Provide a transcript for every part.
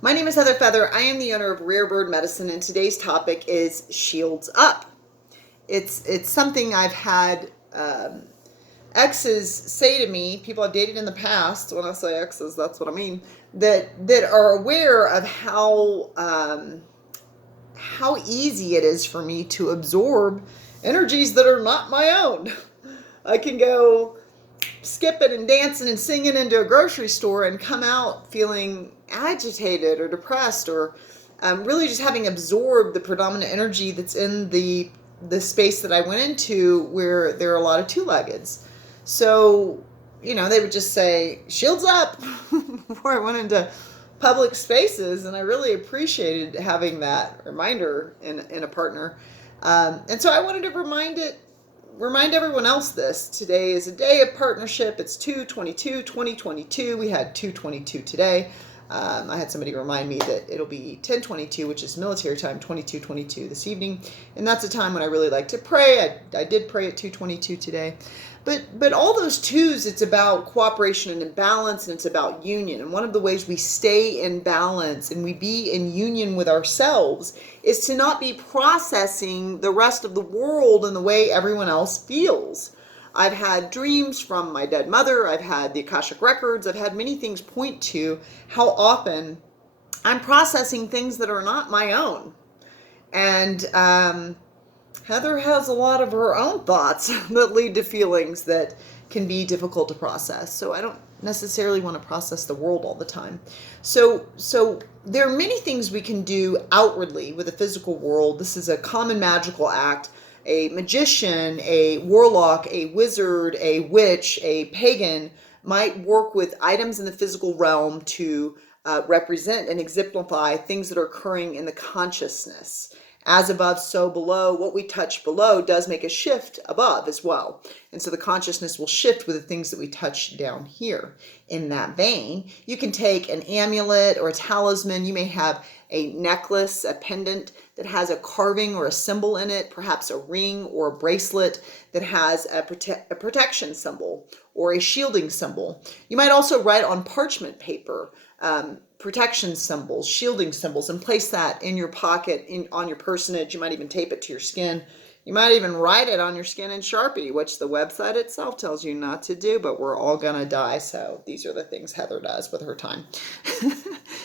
My name is Heather Feather. I am the owner of Rare Bird Medicine, and today's topic is Shields Up. It's something I've had exes say to me, people I've dated in the past. When I say exes, that's what I mean. That are aware of how easy it is for me to absorb energies that are not my own. I can go skipping and dancing and singing into a grocery store and come out feeling agitated or depressed, or really just having absorbed the predominant energy that's in the space that I went into, where there are a lot of two-leggeds. So, they would just say, shields up, before I went into public spaces, and I really appreciated having that reminder in a partner. And so I wanted to remind everyone else this. Today is a day of partnership. It's 2/22/2022. We had 2/22 today. I had somebody remind me that it'll be 10/22, which is military time, 22/22 this evening. And that's a time when I really like to pray. I did pray at 2/22 today. But all those twos, it's about cooperation and balance, and it's about union. And one of the ways we stay in balance and we be in union with ourselves is to not be processing the rest of the world in the way everyone else feels. I've had dreams from my dead mother. I've had the Akashic Records. I've had many things point to how often I'm processing things that are not my own. And Heather has a lot of her own thoughts that lead to feelings that can be difficult to process. So I don't necessarily want to process the world all the time. So there are many things we can do outwardly with the physical world. This is a common magical act. A magician, a warlock, a wizard, a witch, a pagan might work with items in the physical realm to represent and exemplify things that are occurring in the consciousness. As above, so below. What we touch below does make a shift above as well. And so the consciousness will shift with the things that we touch down here. In that vein, you can take an amulet or a talisman. You may have a necklace, a pendant that has a carving or a symbol in it, perhaps a ring or a bracelet that has a protection symbol or a shielding symbol. You might also write on parchment paper protection symbols, shielding symbols, and place that in your pocket, on your personage. You might even tape it to your skin. You might even write it on your skin in Sharpie, which the website itself tells you not to do, but we're all gonna die, so these are the things Heather does with her time.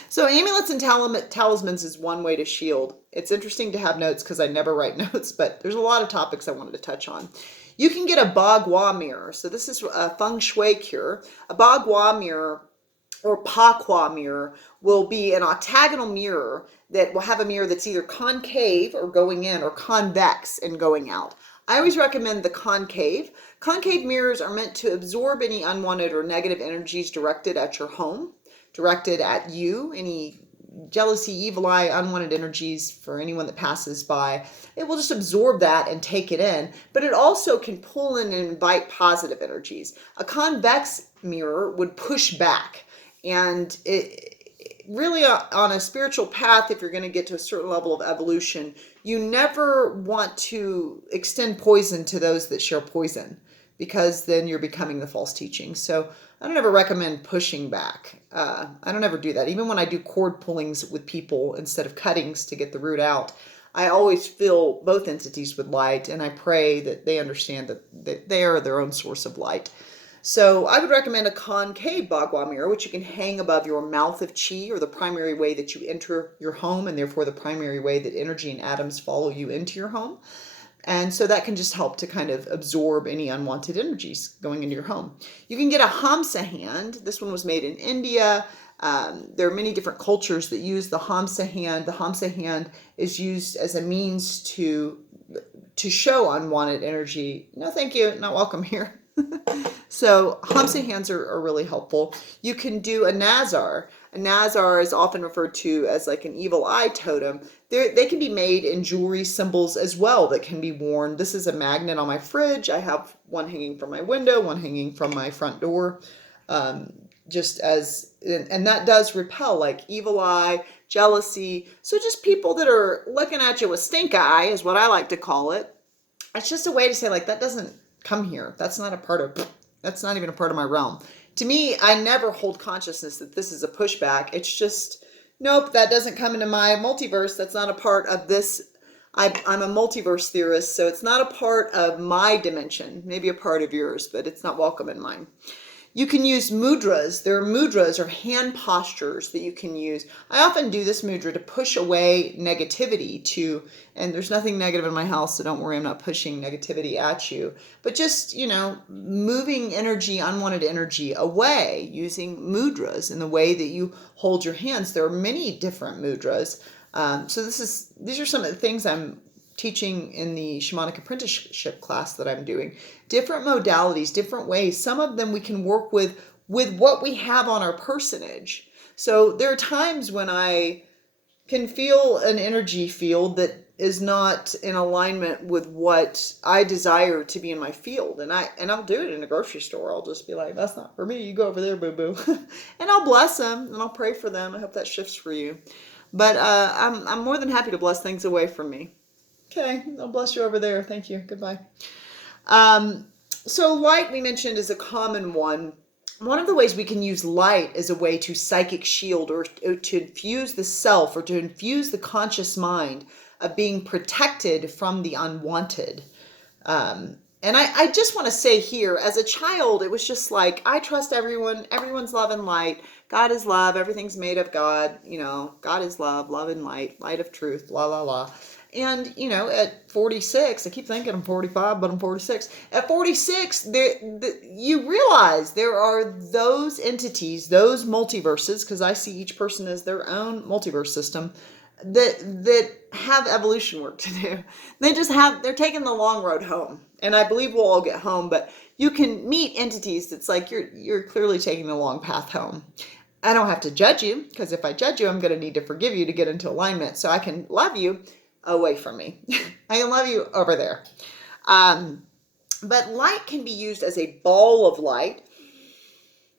So amulets and talismans is one way to shield. It's interesting to have notes because I never write notes, but there's a lot of topics I wanted to touch on. You can get a bagua mirror. So this is a feng shui cure. A bagua mirror or pakwa mirror will be an octagonal mirror that will have a mirror that's either concave or going in, or convex and going out. I always recommend the concave. Concave mirrors are meant to absorb any unwanted or negative energies directed at your home, directed at you, any jealousy, evil eye, unwanted energies for anyone that passes by. It will just absorb that and take it in, but it also can pull in and invite positive energies. A convex mirror would push back. And it really, on a spiritual path, if you're going to get to a certain level of evolution, you never want to extend poison to those that share poison, because then you're becoming the false teaching. So I don't ever recommend pushing back. I don't ever do that. Even when I do cord pullings with people instead of cuttings to get the root out, I always fill both entities with light, and I pray that they understand that they are their own source of light. So I would recommend a concave bagua mirror, which you can hang above your mouth of chi, or the primary way that you enter your home, and therefore the primary way that energy and atoms follow you into your home. And so that can just help to kind of absorb any unwanted energies going into your home. You can get a Hamsa hand. This one was made in India. There are many different cultures that use the Hamsa hand. The Hamsa hand is used as a means to show unwanted energy. No, thank you. Not welcome here. So Hamsa hands are really helpful. You can do a Nazar. A Nazar is often referred to as like an evil eye totem. They can be made in jewelry symbols as well that can be worn. This is a magnet on my fridge. I have one hanging from my window, one hanging from my front door. And that does repel like evil eye, jealousy. So just people that are looking at you with stink eye is what I like to call it. It's just a way to say, like, that doesn't come here. That's not even a part of my realm. To me, I never hold consciousness that this is a pushback. It's just Nope, that doesn't come into my multiverse. That's not a part of this. I'm a multiverse theorist, so it's not a part of my dimension. Maybe a part of yours, but it's not welcome in mine. You can use mudras. There are mudras or hand postures that you can use. I often do this mudra to push away negativity and there's nothing negative in my house, so don't worry, I'm not pushing negativity at you. But just, moving energy, unwanted energy away using mudras in the way that you hold your hands. There are many different mudras. So these are some of the things I'm teaching in the shamanic apprenticeship class that I'm doing. Different modalities, different ways. Some of them we can work with what we have on our personage. So there are times when I can feel an energy field that is not in alignment with what I desire to be in my field. And I'll do it in a grocery store. I'll just be like, that's not for me. You go over there, boo-boo. And I'll bless them and I'll pray for them. I hope that shifts for you. But I'm more than happy to bless things away from me. Okay, I'll bless you over there. Thank you. Goodbye. So light, we mentioned, is a common one. One of the ways we can use light as a way to psychic shield or to infuse the self or to infuse the conscious mind of being protected from the unwanted. And I just want to say here, as a child, it was just like, I trust everyone. Everyone's love and light. God is love. Everything's made of God. God is love, love and light, light of truth, la, la, la. And, at 46, I keep thinking I'm 45, but I'm 46. At 46, you realize there are those entities, those multiverses, because I see each person as their own multiverse system, that have evolution work to do. They're taking the long road home. And I believe we'll all get home, but you can meet entities that's like you're clearly taking the long path home. I don't have to judge you, because if I judge you, I'm going to need to forgive you to get into alignment. So I can love you away from me. I can love you over there. But light can be used as a ball of light.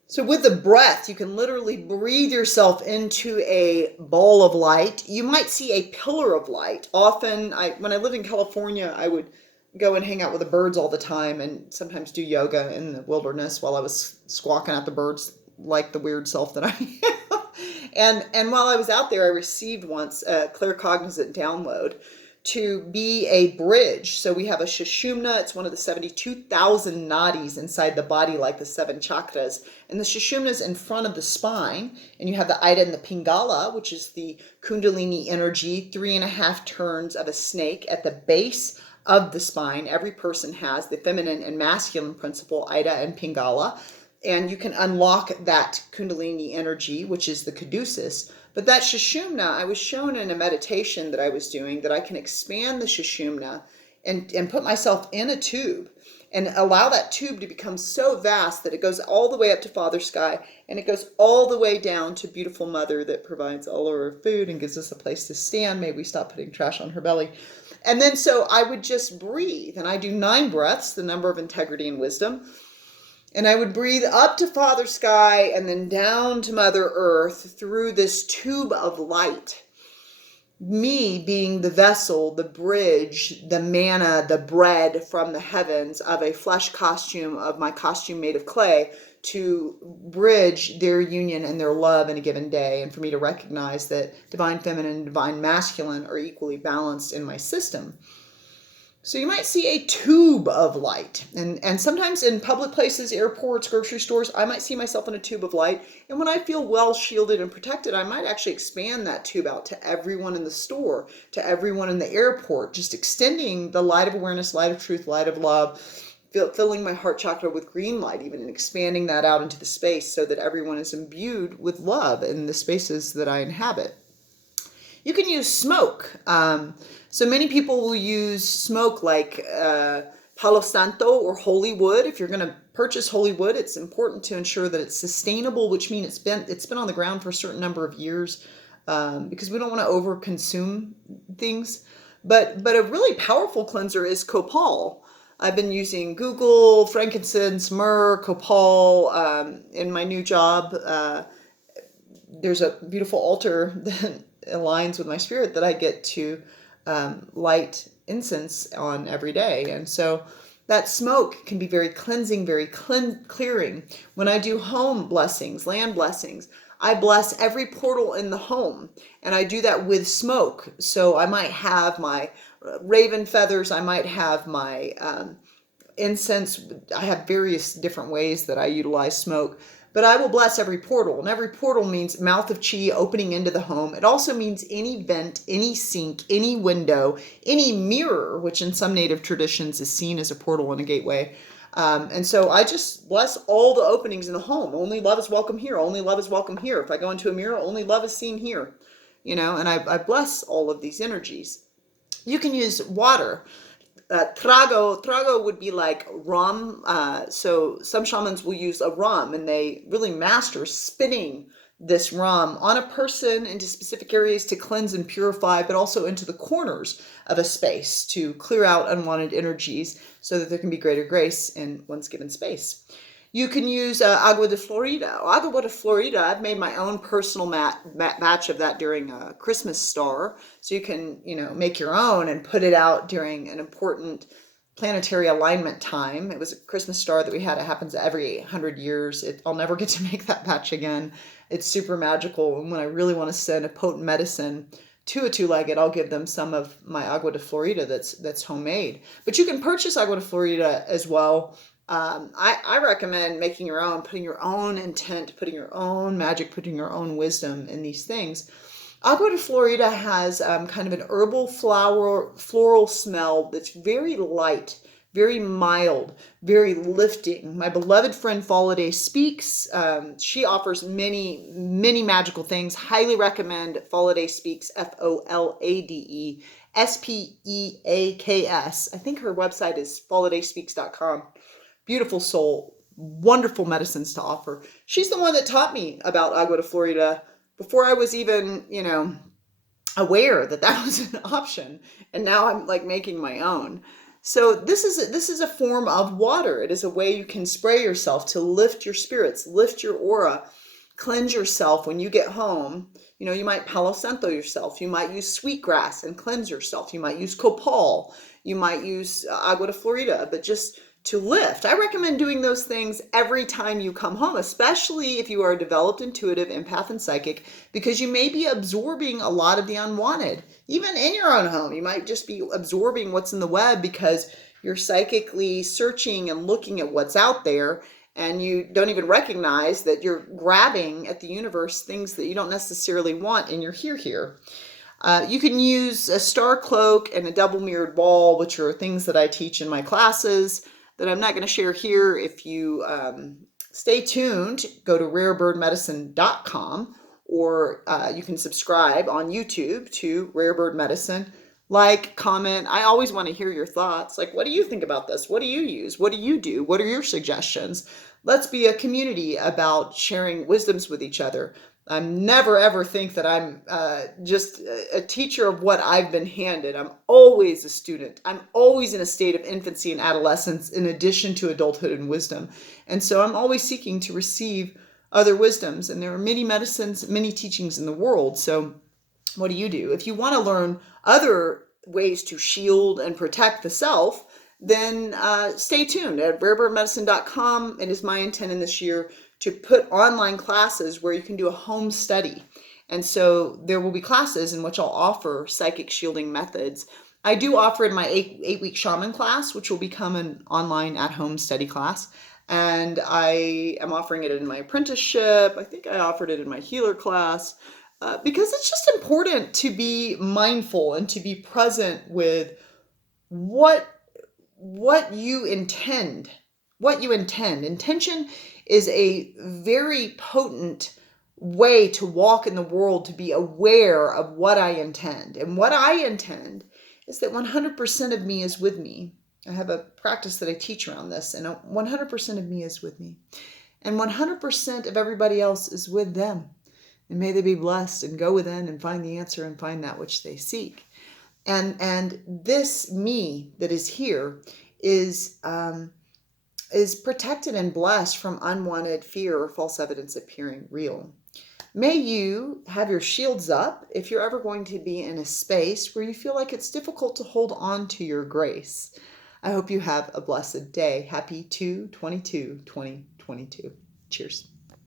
So with the breath, you can literally breathe yourself into a ball of light. You might see a pillar of light. Often, when I lived in California, I would go and hang out with the birds all the time and sometimes do yoga in the wilderness while I was squawking at the birds like the weird self that I am. And while I was out there, I received once a claircognizant download to be a bridge. So we have a Sushumna. It's one of the 72,000 nadis inside the body, like the 7 chakras. And the Sushumna is in front of the spine. And you have the Ida and the Pingala, which is the Kundalini energy, 3.5 turns of a snake at the base of the spine. Every person has the feminine and masculine principle, Ida and Pingala. And you can unlock that Kundalini energy, which is the caduceus. But that Sushumna, I was shown in a meditation that I was doing that I can expand the Sushumna and put myself in a tube and allow that tube to become so vast that it goes all the way up to Father Sky and it goes all the way down to beautiful Mother that provides all of our food and gives us a place to stand. Maybe we stop putting trash on her belly. And then so I would just breathe, and I do 9 breaths, the number of integrity and wisdom. And I would breathe up to Father Sky and then down to Mother Earth through this tube of light. Me being the vessel, the bridge, the manna, the bread from the heavens of a flesh costume, of my costume made of clay, to bridge their union and their love in a given day. And for me to recognize that divine feminine and divine masculine are equally balanced in my system. So you might see a tube of light. And sometimes in public places, airports, grocery stores, I might see myself in a tube of light. And when I feel well shielded and protected, I might actually expand that tube out to everyone in the store, to everyone in the airport, just extending the light of awareness, light of truth, light of love, filling my heart chakra with green light even, and expanding that out into the space so that everyone is imbued with love in the spaces that I inhabit. You can use smoke. So many people will use smoke like Palo Santo or holy wood. If you're going to purchase holy wood, it's important to ensure that it's sustainable, which means it's been on the ground for a certain number of years, because we don't want to over-consume things. But a really powerful cleanser is Copal. I've been using Google, frankincense, myrrh, Copal. In my new job, there's a beautiful altar that aligns with my spirit that I get to light incense on every day. And so that smoke can be very cleansing, very clearing. When I do home blessings, land blessings, I bless every portal in the home, and I do that with smoke. So I might have my raven feathers, I might have my incense. I have various different ways that I utilize smoke, but I will bless every portal. And every portal means mouth of chi opening into the home. It also means any vent, any sink, any window, any mirror, which in some native traditions is seen as a portal and a gateway. And so I just bless all the openings in the home. Only love is welcome here. Only love is welcome here. If I go into a mirror, only love is seen here. And I bless all of these energies. You can use water. Trago would be like rum. So some shamans will use a rum, and they really master spinning this rum on a person into specific areas to cleanse and purify, but also into the corners of a space to clear out unwanted energies so that there can be greater grace in one's given space. You can use agua de Florida. Agua de Florida, I've made my own personal batch of that during a Christmas star. So you can, make your own and put it out during an important planetary alignment time. It was a Christmas star that we had. It happens every 100 years. I'll never get to make that batch again. It's super magical. And when I really want to send a potent medicine to a two-legged, I'll give them some of my agua de Florida that's homemade. But you can purchase agua de Florida as well. I recommend making your own, putting your own intent, putting your own magic, putting your own wisdom in these things. Agua de Florida has kind of an herbal floral smell that's very light, very mild, very lifting. My beloved friend Folliday Speaks. She offers many, many magical things. Highly recommend Folliday Speaks, FOLADE SPEAKS. I think her website is follidayspeaks.com. Beautiful soul, wonderful medicines to offer. She's the one that taught me about agua de Florida before I was even, aware that was an option. And now I'm like making my own. So this is a form of water. It is a way you can spray yourself to lift your spirits, lift your aura, cleanse yourself when you get home. You might Palo Santo yourself. You might use sweetgrass and cleanse yourself. You might use Copal. You might use agua de Florida, but just to lift. I recommend doing those things every time you come home, especially if you are a developed intuitive empath and psychic, because you may be absorbing a lot of the unwanted. Even in your own home, you might just be absorbing what's in the web because you're psychically searching and looking at what's out there, and you don't even recognize that you're grabbing at the universe things that you don't necessarily want in your here. You can use a star cloak and a double mirrored wall, which are things that I teach in my classes that I'm not going to share here. If you stay tuned, go to rarebirdmedicine.com, or you can subscribe on YouTube to Rare Bird Medicine. Like, comment. I always want to hear your thoughts. Like, what do you think about this? What do you use? What do you do? What are your suggestions? Let's be a community about sharing wisdoms with each other. I never ever think that I'm just a teacher of what I've been handed. I'm always a student. I'm always in a state of infancy and adolescence in addition to adulthood and wisdom. And so I'm always seeking to receive other wisdoms. And there are many medicines, many teachings in the world. So what do you do? If you want to learn other ways to shield and protect the self, then stay tuned at rarebirdmedicine.com. It is my intent in this year to put online classes where you can do a home study. And so there will be classes in which I'll offer psychic shielding methods. I do offer in my 8-week shaman class, which will become an online at-home study class. And I am offering it in my apprenticeship. I think I offered it in my healer class because it's just important to be mindful and to be present with what you intend. Intention is a very potent way to walk in the world, to be aware of what I intend. And what I intend is that 100% of me is with me. I have a practice that I teach around this, and 100% of me is with me. And 100% of everybody else is with them. And may they be blessed and go within and find the answer and find that which they seek. And this me that is here is protected and blessed from unwanted fear or false evidence appearing real. May you have your shields up if you're ever going to be in a space where you feel like it's difficult to hold on to your grace. I hope you have a blessed day. Happy 2/22/2022. Cheers.